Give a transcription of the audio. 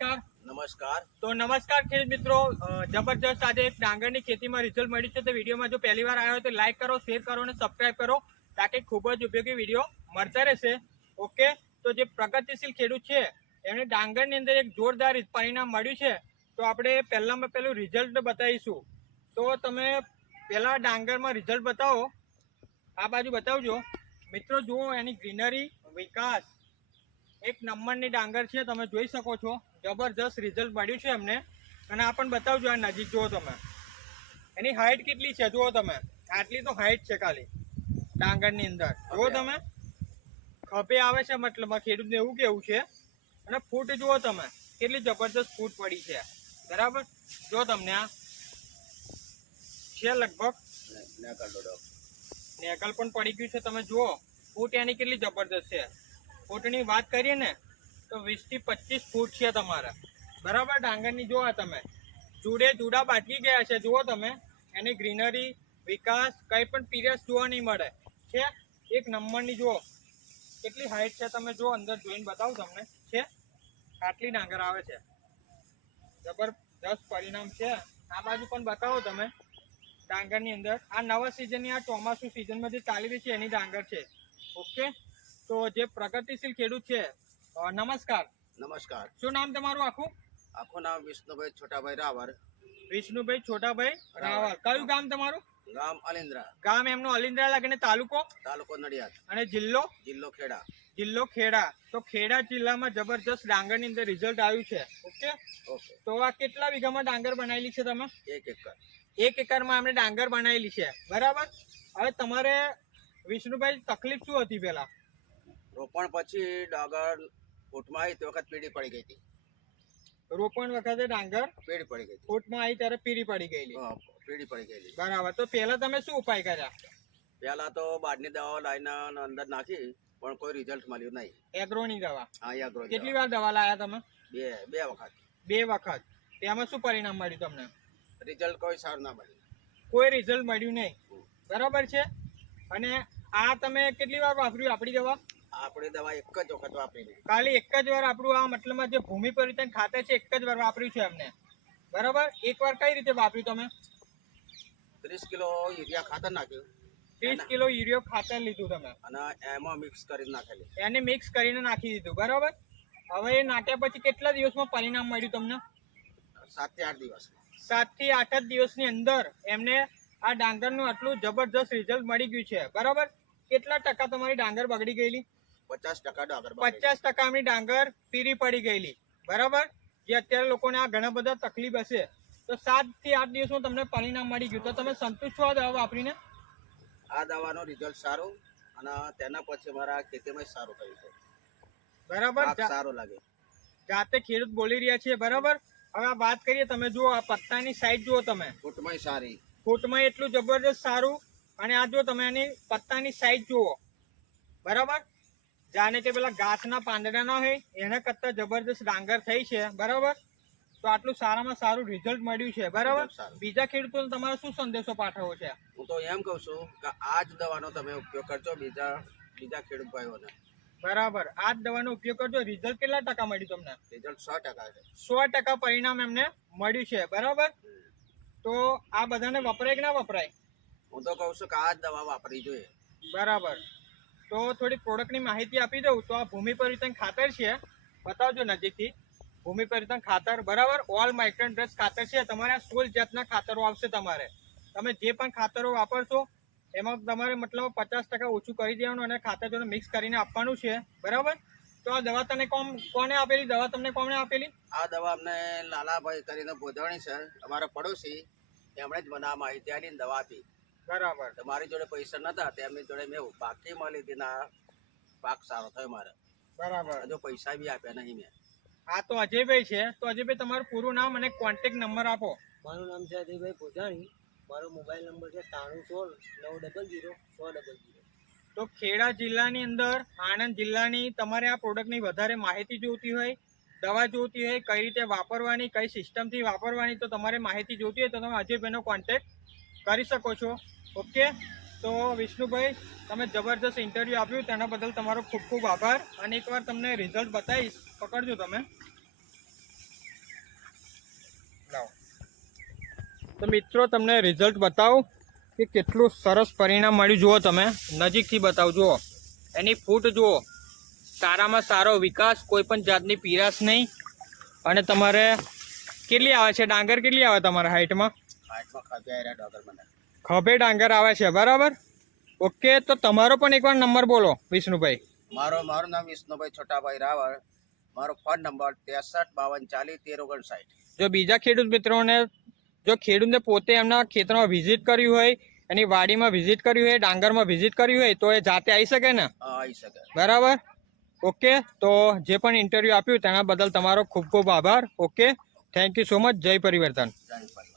નમસ્કાર. નમસ્કાર. તો નમસ્કાર ખેડૂત મિત્રો. જબરજસ્ત આજે એક ડાંગરની ખેતીમાં રિઝલ્ટ મળ્યું છે. તો વિડીયોમાં જો પહેલી વાર આવ્યો તો લાઈક કરો શેર કરો અને સબસ્ક્રાઈબ કરો. તાકે ખૂબ જ ઉપયોગી વીડિયો મળતા રહેશે. ઓકે તો જે પ્રગતિશીલ ખેડૂત છે એમને ડાંગરની અંદર એક જોરદાર પરિણામ મળ્યું છે. તો આપણે પહેલામાં પહેલું રિઝલ્ટ બતાવીશું. તો તમે પહેલાં ડાંગરમાં રિઝલ્ટ બતાવો. આ બાજુ બતાવજો. મિત્રો જુઓ એની ગ્રીનરી વિકાસ. એક નંબરની ડાંગર છે તમે જોઈ શકો છો. જબરજસ્ત રિઝલ્ટ મળ્યું છે એમને. અને આ પણ બતાવજો આ નજીક જુઓ તમે. એની હાઇટ કેટલી છે? જુઓ તમે. આટલી તો હાઇટ છે ખાલી. ડાંગરની અંદર. જુઓ તમે. ખભે આવે છે મતલબ ખેડૂતને એવું કેવું છે. અને ફૂટ જુઓ તમે. કેટલી જબરજસ્ત ફૂટ પડી છે. બરાબર? જો તમને આ. છે લગભગ? નેકલ પણ પડી ગયું છે તમે જુઓ. ફૂટ એની કેટલી જબરજસ્ત છે? ફૂટની વાત કરીએ ને તો વીસથી પચીસ ફૂટ છે તમારે. બરાબર? ડાંગરની જુઓ તમે. જુડે જુડા બાટકી ગયા છે, જુઓ તમે. એની ગ્રીનરી, વિકાસ, કંઈ પણ પીરિયડ જોવા નહીં મળે. છે? એક નંબરની જુઓ. કેટલી હાઈટ છે તમે જુઓ, અંદર જોઈને બતાવું તમને. છે? આટલી ડાંગર આવે છે. જબરદસ્ત પરિણામ છે. આ બાજુ પણ બતાવો તમે. ડાંગરની અંદર. આ નવા સિઝનની આ ચોમાસું સિઝનમાં જે ચાલી રહી છે, એની ડાંગર છે. ઓકે? તો જે પ્રગતિશીલ ખેડૂત છે નમસ્કાર. નમસ્કાર. શું નામ તમારું આખું? આખું નામ વિષ્ણુભાઈ છોટાભાઈ રાવર વિષ્ણુભાઈ છોટાભાઈ રાવર કયું ગામ તમારું? ગામ અલિન્દ્રા ગામ એમનું અલિન્દ્રા લાગીને તાલુકો? તાલુકો નડિયાદ. અને જિલ્લો? જિલ્લો ખેડા. જિલ્લો ખેડા. તો ખેડા જિલ્લામાં જબરજસ્ત ડાંગરની અંદર રિઝલ્ટ આવ્યું છે. ઓકે? ઓકે. તો આ કેટલા વીઘામાં ડાંગર બનાવેલી છે તમે? એક એકર. એક એકરમાં એમણે ડાંગર બનાવેલી છે. બરાબર? હવે તમારે વિષ્ણુભાઈ તકલીફ શું હતી પેલા રોપણ પછી ડાગર ફૂટમાં આવી તે વખત પીડી પડી ગઈ હતી. રોપણ વખતે ડાંગર પીડી પડી ગઈ ફૂટમાં આવી ત્યારે પીડી પડી ગયેલી. હા, પીડી પડી ગયેલી. બરાબર તો પહેલા તમે શું ઉપાય કર્યા? પહેલા તો બહારની દવાઓ લાવીને અંદર નાખી પણ કોઈ રિઝલ્ટ મળ્યું નહીં. એગ્રોની દવા? હા એગ્રો કેટલી વાર દવા લાયા તમે? બે બે વખત. બે વખત. તેમાં શું પરિણામ મળ્યું તમને? રિઝલ્ટ કોઈ સારું ના મળ્યું. કોઈ રિઝલ્ટ મળ્યું નહીં. બરાબર છે? અને આ તમે કેટલી વાર વાપર્યું આપણી દવા? આપણી દવા એક જ વખત વાપરી ખાલી એક જ વાર આપણું આ મતલબમાં જે ભૂમિ પરિવર્તન ખાતે છે એક જ વાર વાપર્યું છે અમને બરાબર? એક વાર કઈ રીતે વાપર્યું તમે? ત્રીસ કિલો યુરિયા ખાતર નાખ્યું. ત્રીસ કિલો યુરિયો ખાતર લીધું તમે. અને એમાં મિક્સ કરીને નાખેલી. એને મિક્સ કરીને નાખી દીધું. બરાબર? હવે એ નાખ્યા પછી કેટલા દિવસમાં પરિણામ મળ્યું તમને? સાતથી આઠ દિવસ સાતથી આઠ જ દિવસની અંદર એમને આ ડાંગરનું આટલું જબરજસ્ત રિઝલ્ટ મળી ગયું છે. બરાબર? કેટલા ટકા તમારી ડાંગર બગડી ગયેલી? પચાસ ટકા ડાગર પચાસ ડાંગર પીરી પડી ગયેલી. બરાબર? જે અત્યારે લોકોને આ ઘણા બધા તકલીફ હશે. તો સાતથી આઠ દિવસમાં તમને પરિણામ મળી ગયું. તો તમે સંતુષ્ટ છો આ દવા વાપરીને? આ દવાનો રિઝલ્ટ સારું અને તેના પછી મારા ખેતીમાં સારું થયું છે. બરાબર? સારો લાગે. જાતે ખેડૂત બોલી રહ્યા છીએ બરાબર? હવે આ વાત કરીએ તમે જુઓ આ પત્તાની સાઈઝ જુઓ તમે. ફૂટમાં સારી. ફૂટમાં એટલું જબરજસ્ત સારું. અને આ જો તમે આની પત્તાની સાઈઝ જુઓ. બરાબર? જાણે કે પેલા ઘાસના પાંદડા ના હોય એના કરતાં જબરજસ્ત ડાંગર થઈ છે બરાબર? તો આટલું સારામાં સારું રિઝલ્ટ મળ્યું છે બરાબર? બીજા ખેડૂતોને તમારો શું સંદેશો પાઠવવો છે? હું તો એમ કહું છું કે આ જ દવાનો તમે ઉપયોગ કરજો બીજા બીજા ખેડૂત ભાઈઓને. બરાબર. આ જ દવાનો ઉપયોગ કરજો. રિઝલ્ટ કેટલા ટકા મળ્યું તમને? રિઝલ્ટ સો ટકા સો ટકા પરિણામ એમને મળ્યું છે બરાબર? તો આ બધાને વપરાય કે ના વપરાય? હું તો કહું છું કે આ જ દવા વાપરી જોઈએ. બરાબર. તો થોડી પ્રોડક્ટની માહિતી આપી દઉં. તો આ ભૂમિ પરિવર્તન ખાતર છે. બતાવજો નજીકથી. ભૂમિ પરિવર્તન ખાતર, બરાબર? ઓલ માઇક્રોન ડ્રેસ ખાતર છે. તમારે સોળ જાતના ખાતરો આવશે તમારે. તમે જે પણ ખાતરો વાપરશો, એમાં તમારે મતલબ પચાસ ટકા ઓછું કરી દેવાનું અને ખાતર જોડે મિક્સ કરીને આપવાનું છે. બરાબર? તો આ દવા તને કોમ, કોને આપેલી? દવા તમને કોને આપેલી? આ દવા અમને લાલાભાઈ કરીને બોધવાણી સર. અમારા પડોશી, એમણે જ મને આ માહિતી આલીને દવા આપી. બરાબર. તમારી મારી જોડે પૈસા નતા તેમની જોડે મેં બાકીમાં લીધી ના પાક સારો થયો મારે. બરાબર. હજુ પૈસા બી આપ્યા નહીં મેં. આ તો અજયભાઈ છે તો અજયભાઈ તમારું પૂરું નામ અને કોન્ટેક્ટ નંબર આપો. મારું નામ છે અજયભાઈ પોજાણી મારો મોબાઈલ નંબર છે ત્રાણું સોળ નવ ડબલ જીરો સો ડબલ જીરો તો ખેડા જિલ્લાની અંદર આણંદ જિલ્લાની તમારે આ પ્રોડક્ટની વધારે માહિતી જોઈતી હોય દવા જોઈતી હોય કઈ રીતે વાપરવાની કઈ સિસ્ટમથી વાપરવાની તો તમારે માહિતી જોઈતી હોય તો તમે અજયભાઈનો કોન્ટેક્ટ કરી શકો છો. ઓકે? તો વિષ્ણુભાઈ, તમે જબરદસ્ત ઇન્ટરવ્યૂ આપ્યું, તેના બદલ તમારો ખૂબ ખૂબ આભાર. અને એકવાર તમને રિઝલ્ટ બતાવીશ, પકડજો તમે. તો મિત્રો, તમને રિઝલ્ટ બતાવો કે કેટલું સરસ પરિણામ મળ્યું. જુઓ તમે, નજીકથી બતાવજો એની ફૂટ, જુઓ. સારામાં સારો વિકાસ, કોઈ પણ જાતની પીરાશ નહીં. અને તમારે કેટલી આવે છે? ડાંગર કેટલી આવે તમારા હાઇટમાં હાઇટમાં ખાધા ડોગર મને ખભે ડાંગર આવે છે બરાબર? ઓકે તો તમારો પણ એકવાર નંબર બોલો વિષ્ણુભાઈ. મારો મારું નામ વિષ્ણુભાઈ છોટાભાઈ રાવળ. મારો ફોન નંબર ત્રેસઠ બાવન ચાલીસ તેર ઓગણસાઠ. જો બીજા ખેડૂત મિત્રોને જો ખેડૂતને પોતે એમના ખેતરમાં વિઝિટ કર્યું હોય એની વાડીમાં વિઝિટ કર્યું હોય ડાંગરમાં વિઝિટ કર્યું હોય તો એ જાતે આવી શકે ને? આવી શકે. બરાબર? ઓકે તો જે પણ ઇન્ટરવ્યૂ આપ્યું તેના બદલ તમારો ખૂબ ખૂબ આભાર. Okay thank you so much જય પરિવર્તન. જય પરિવાર